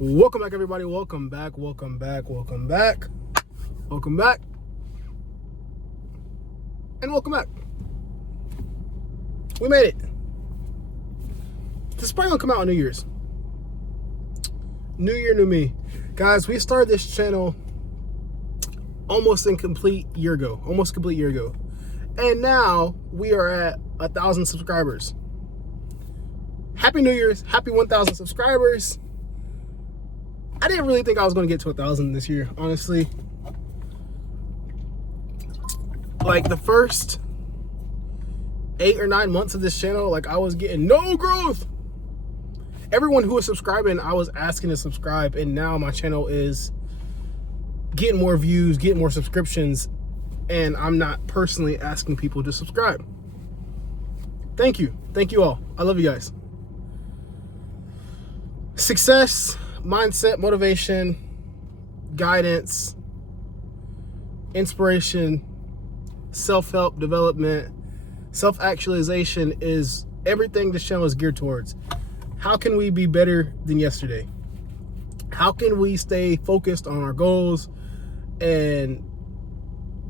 Welcome back, everybody. Welcome back. Welcome back. Welcome back. Welcome back. And welcome back. We made it. This is probably gonna come out on New Year's. New year, new me. Guys, we started this channel almost a complete year ago. And now we are at 1,000 subscribers. Happy New Year's. Happy 1,000 subscribers. I didn't really think I was going to get to 1,000 this year, honestly. Like the first 8 or 9 months of this channel, like I was getting no growth. Everyone who was subscribing, I was asking to subscribe, and now my channel is getting more views, getting more subscriptions, and I'm not personally asking people to subscribe. Thank you. Thank you all. I love you guys. Success, mindset, motivation, guidance, inspiration, self-help, development, self-actualization is everything this channel is geared towards. How can we be better than yesterday? How can we stay focused on our goals and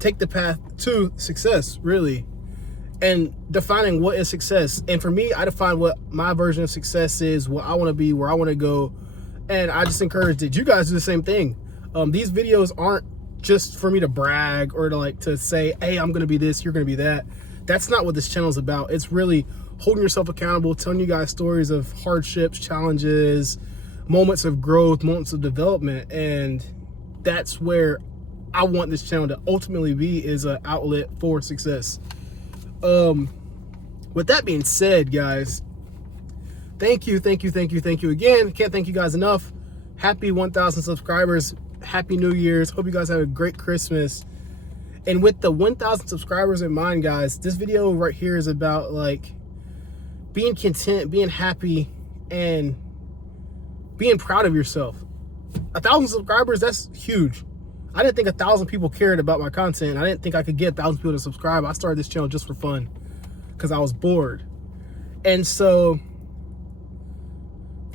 take the path to success, really? And defining what is success. And for me, I define what my version of success is, what I want to be, where I want to go. And I just encourage that you guys do the same thing. These videos aren't just for me to brag or to say, hey, I'm going to be this, you're going to be that. That's not what this channel is about. It's really holding yourself accountable, telling you guys stories of hardships, challenges, moments of growth, moments of development. And that's where I want this channel to ultimately be, is an outlet for success. With that being said, guys, thank you again. Can't thank you guys enough. Happy 1,000 subscribers. Happy New Year's. Hope you guys have a great Christmas. And with the 1,000 subscribers in mind, guys, this video right here is about being content, being happy, and being proud of yourself. 1,000 subscribers, that's huge. I didn't think 1,000 people cared about my content. I didn't think I could get 1,000 people to subscribe. I started this channel just for fun because I was bored. And so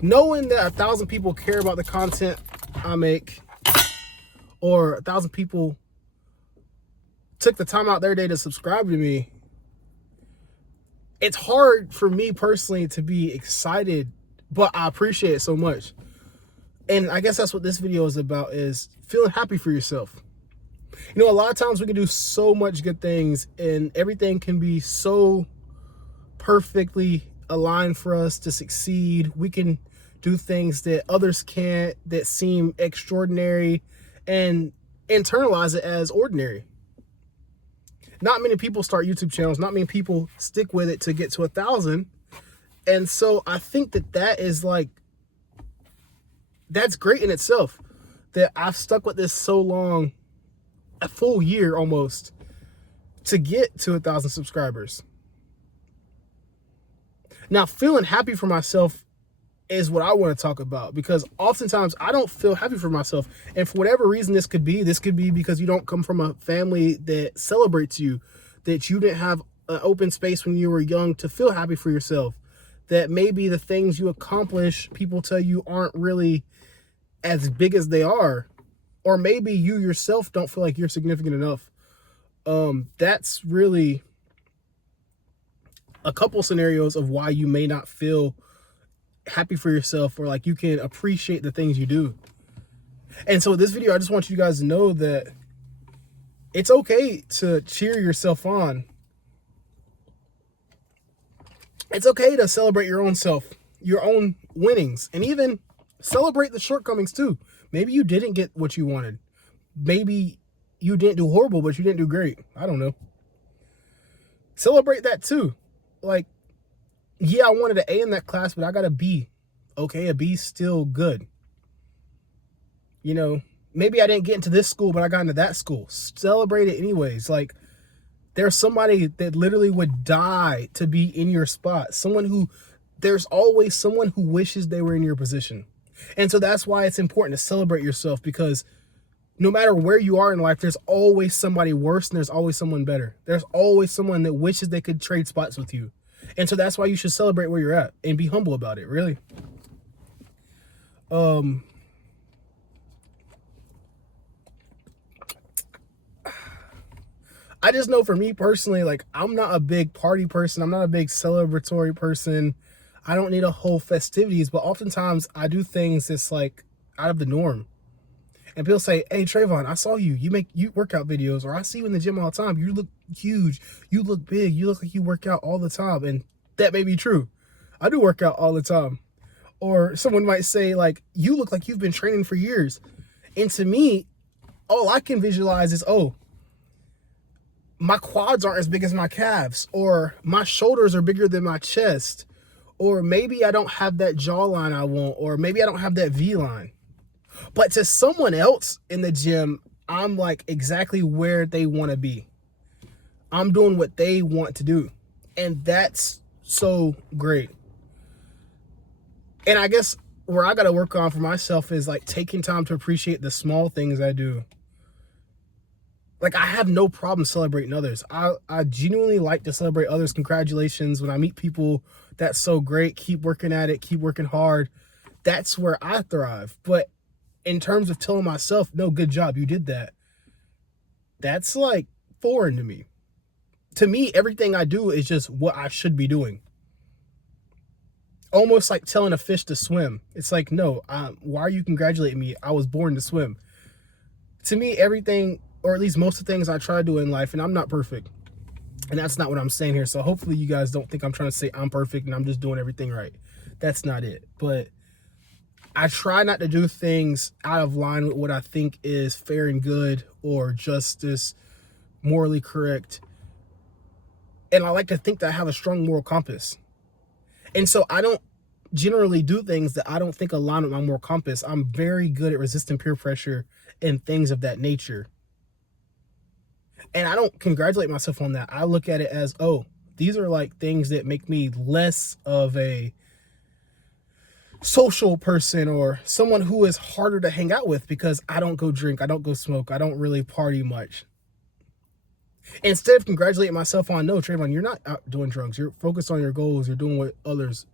knowing that 1,000 people care about the content I make, or 1,000 people took the time out their day to subscribe to me, it's hard for me personally to be excited, but I appreciate it so much. And I guess that's what this video is about, is feeling happy for yourself. You know, a lot of times we can do so much good things and everything can be so perfectly aligned for us to succeed. We can do things that others can't, that seem extraordinary, and internalize it as ordinary. Not many people start YouTube channels. Not many people stick with it to get to 1,000. And so I think that is that's great in itself, that I've stuck with this so long, a full year almost, to get to 1,000 subscribers. Now, feeling happy for myself is what I want to talk about, because oftentimes I don't feel happy for myself. And for whatever reason this could be because you don't come from a family that celebrates you, that you didn't have an open space when you were young to feel happy for yourself, that maybe the things you accomplish, people tell you aren't really as big as they are, or maybe you yourself don't feel like you're significant enough. That's really a couple scenarios of why you may not feel happy for yourself, or you can appreciate the things you do. And so this video, I just want you guys to know that it's okay to cheer yourself on. It's okay to celebrate your own self, your own winnings, and even celebrate the shortcomings too. Maybe you didn't get what you wanted. Maybe you didn't do horrible, but you didn't do great. I don't know. Celebrate that too. Yeah, I wanted an A in that class, but I got a B. Okay, a B's still good. You know, maybe I didn't get into this school, but I got into that school. Celebrate it anyways. There's somebody that literally would die to be in your spot. There's always someone who wishes they were in your position. And so that's why it's important to celebrate yourself, because no matter where you are in life, there's always somebody worse and there's always someone better. There's always someone that wishes they could trade spots with you. And so that's why you should celebrate where you're at and be humble about it, really. I just know for me personally, like, I'm not a big party person. I'm not a big celebratory person. I don't need a whole festivities, but oftentimes I do things that's like out of the norm. And people say, hey, Trayvon, I saw you. You make workout videos, or I see you in the gym all the time. You look huge. You look big. You look like you work out all the time. And that may be true. I do work out all the time. Or someone might say, like, you look like you've been training for years. And to me, all I can visualize is, oh, my quads aren't as big as my calves, or my shoulders are bigger than my chest, or maybe I don't have that jawline I want, or maybe I don't have that V line. But to someone else in the gym, I'm like exactly where they want to be. I'm doing what they want to do. And that's so great. And I guess where I got to work on for myself is like taking time to appreciate the small things I do. Like, I have no problem celebrating others. I genuinely like to celebrate others. Congratulations. When I meet people, that's so great. Keep working at it. Keep working hard. That's where I thrive. But in terms of telling myself, no, good job, you did that, that's like foreign to me. To me, everything I do is just what I should be doing. Almost like telling a fish to swim. It's like, no, why are you congratulating me? I was born to swim. To me, everything, or at least most of the things I try to do in life, and I'm not perfect, and that's not what I'm saying here. So hopefully you guys don't think I'm trying to say I'm perfect and I'm just doing everything right. That's not it. But I try not to do things out of line with what I think is fair and good or justice, morally correct. And I like to think that I have a strong moral compass. And so I don't generally do things that I don't think align with my moral compass. I'm very good at resisting peer pressure and things of that nature. And I don't congratulate myself on that. I look at it as, oh, these are like things that make me less of a social person or someone who is harder to hang out with because I don't go drink, I don't go smoke, I don't really party much. Instead of congratulating myself on, no, Trayvon, you're not out doing drugs. You're focused on your goals. You're doing what others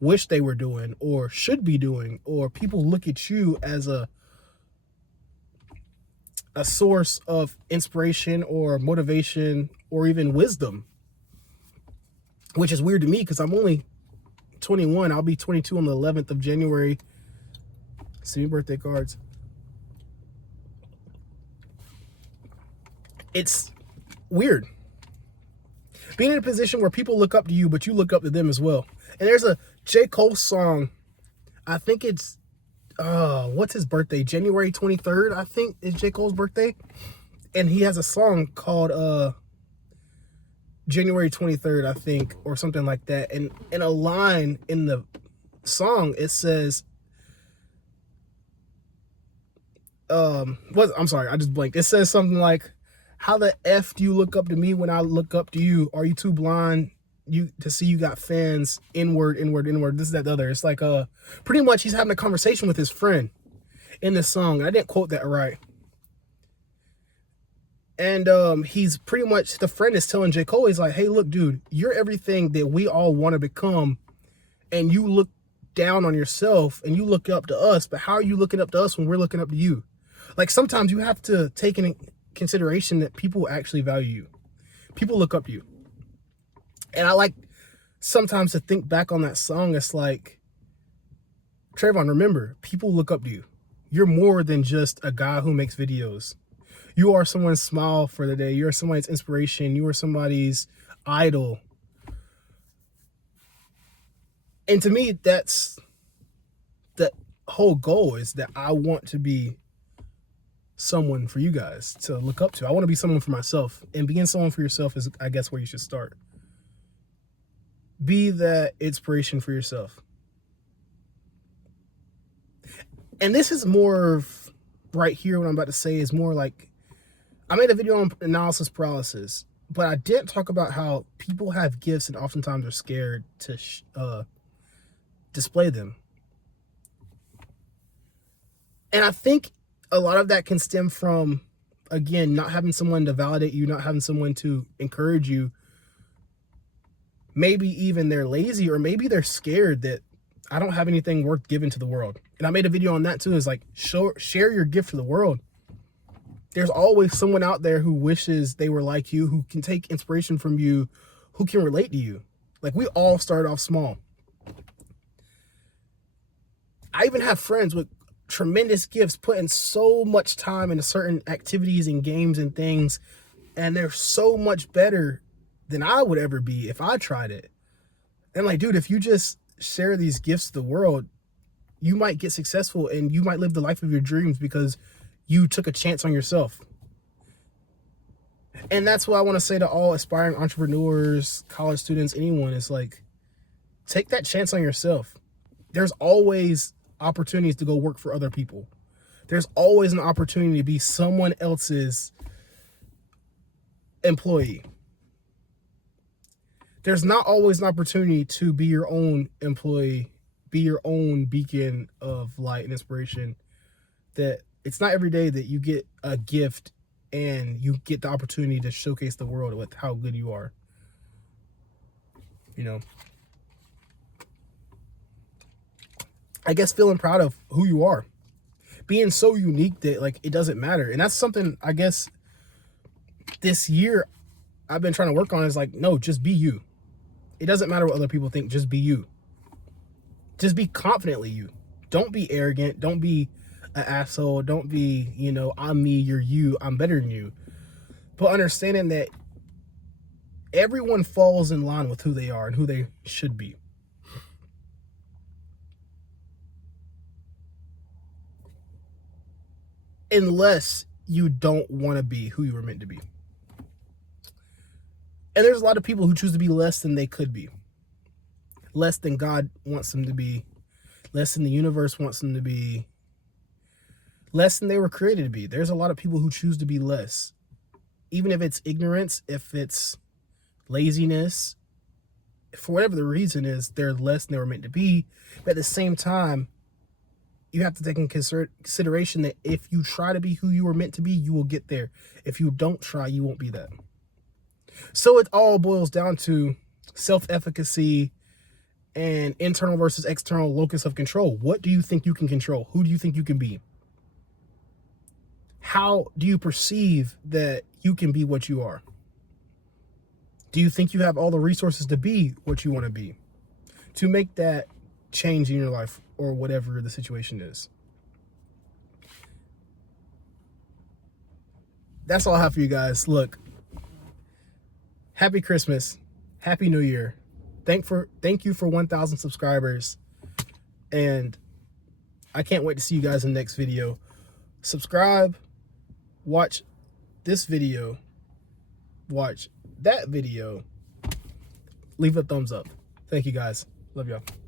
wish they were doing or should be doing, or people look at you as a source of inspiration or motivation or even wisdom, which is weird to me because I'm only 21. I'll be 22 on the 11th of January. See me birthday cards. It's weird being in a position where people look up to you, but you look up to them as well. And there's a J. Cole song. I think it's what's his birthday? January 23rd, I think, is J. Cole's birthday. And he has a song called January 23rd, I think, or something like that. And in a line in the song, it says, I'm sorry, I just blanked. It says something like, how the F do you look up to me when I look up to you? Are you too blind to see you got fans? Inward, this, that, the other. It's like pretty much he's having a conversation with his friend in the song. I didn't quote that right. And he's pretty much, the friend is telling J. Cole, he's like, hey, look, dude, you're everything that we all want to become. And you look down on yourself and you look up to us. But how are you looking up to us when we're looking up to you? Like, sometimes you have to take in consideration that people actually value you. People look up to you. And I like sometimes to think back on that song. It's like, Trayvon, remember, people look up to you. You're more than just a guy who makes videos. You are someone's smile for the day. You're somebody's inspiration. You are somebody's idol. And to me, that's the whole goal, is that I want to be someone for you guys to look up to. I want to be someone for myself. And being someone for yourself is, I guess, where you should start. Be that inspiration for yourself. And this is more of, right here, what I'm about to say is more like, I made a video on analysis paralysis, but I didn't talk about how people have gifts and oftentimes are scared to display them. And I think a lot of that can stem from, again, not having someone to validate you, not having someone to encourage you. Maybe even they're lazy, or maybe they're scared that I don't have anything worth giving to the world. And I made a video on that too, is like, share your gift to the world. There's always someone out there who wishes they were like you, who can take inspiration from you, who can relate to you. Like, we all start off small. I even have friends with tremendous gifts, putting so much time into certain activities and games and things, and they're so much better than I would ever be if I tried it. And like, dude, if you just share these gifts to the world, you might get successful and you might live the life of your dreams because you took a chance on yourself. And that's what I want to say to all aspiring entrepreneurs, college students, anyone. Is like, take that chance on yourself. There's always opportunities to go work for other people. There's always an opportunity to be someone else's employee. There's not always an opportunity to be your own employee, be your own beacon of light and inspiration. That it's not every day that you get a gift and you get the opportunity to showcase the world with how good you are. You know, I guess feeling proud of who you are, being so unique that like it doesn't matter. And that's something I guess this year I've been trying to work on, is like, no, just be you. It doesn't matter what other people think, just be you. Just be confidently you. Don't be arrogant. Don't be an asshole. Don't be, you know, I'm me, you're you, I'm better than you. But understanding that everyone falls in line with who they are and who they should be. Unless you don't want to be who you were meant to be. And there's a lot of people who choose to be less than they could be. Less than God wants them to be. Less than the universe wants them to be. Less than they were created to be. There's a lot of people who choose to be less. Even if it's ignorance, if it's laziness, for whatever the reason is, they're less than they were meant to be. But at the same time, you have to take in consideration that if you try to be who you were meant to be, you will get there. If you don't try, you won't be that. So it all boils down to self-efficacy and internal versus external locus of control. What do you think you can control? Who do you think you can be? How do you perceive that you can be what you are? Do you think you have all the resources to be what you want to be? To make that change in your life or whatever the situation is. That's all I have for you guys. Look, happy Christmas. Happy New Year. Thank you for 1,000 subscribers. And I can't wait to see you guys in the next video. Subscribe. Watch this video. Watch that video. Leave a thumbs up. Thank you guys. Love y'all.